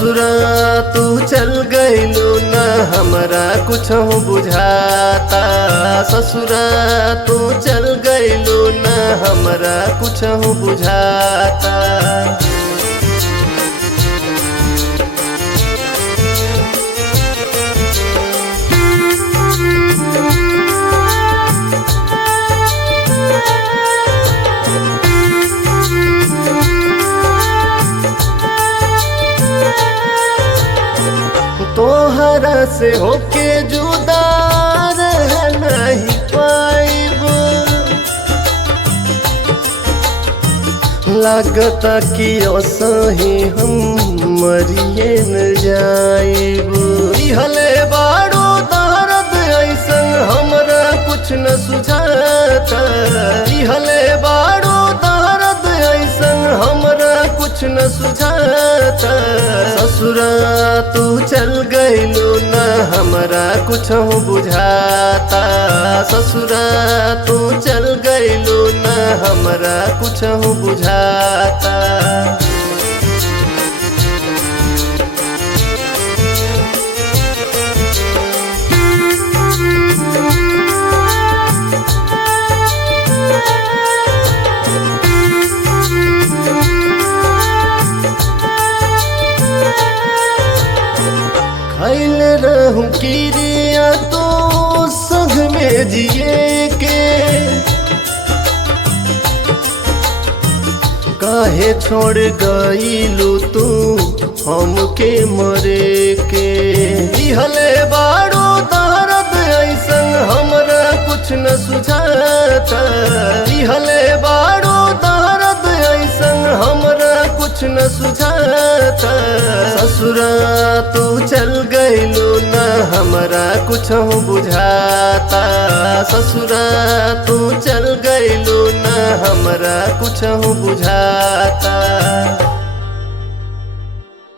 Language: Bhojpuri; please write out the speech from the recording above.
ससुरा तू चल गइलू न हमरा कुछ बुझाता। ससुरा तू चल गइलू न हमरा कुछ बुझाता। तोहरा से होके जुदा रह नहीं पाइब। लागता कि असही हम मरिए न जाइब। इहले बाड़ो दर्द ऐसन हमरा कुछ न सुझाता। इहले बाड़ो दर्द ऐसन हमरा कुछ न सुझाता। ससुरा तू चल गइलू न हमरा कुछ बुझाता। ससुरा तू चल गइलू न हमरा कुछ बुझाता। खैल रहूं किरिया तो संग में जिए के। काहे छोड़ गइलू तू हमके मरे के। इहले बाड़ो दर्द ऐसन हमरा कुछ न सुझाता। इहले बाड़ो दर्द ऐसन हमरा कुछ न सुझाता। ससुरा तू चल गइलू न हमरा कुछ बुझाता। ससुरा तू चल गइलू न हमरा कुछ बुझाता।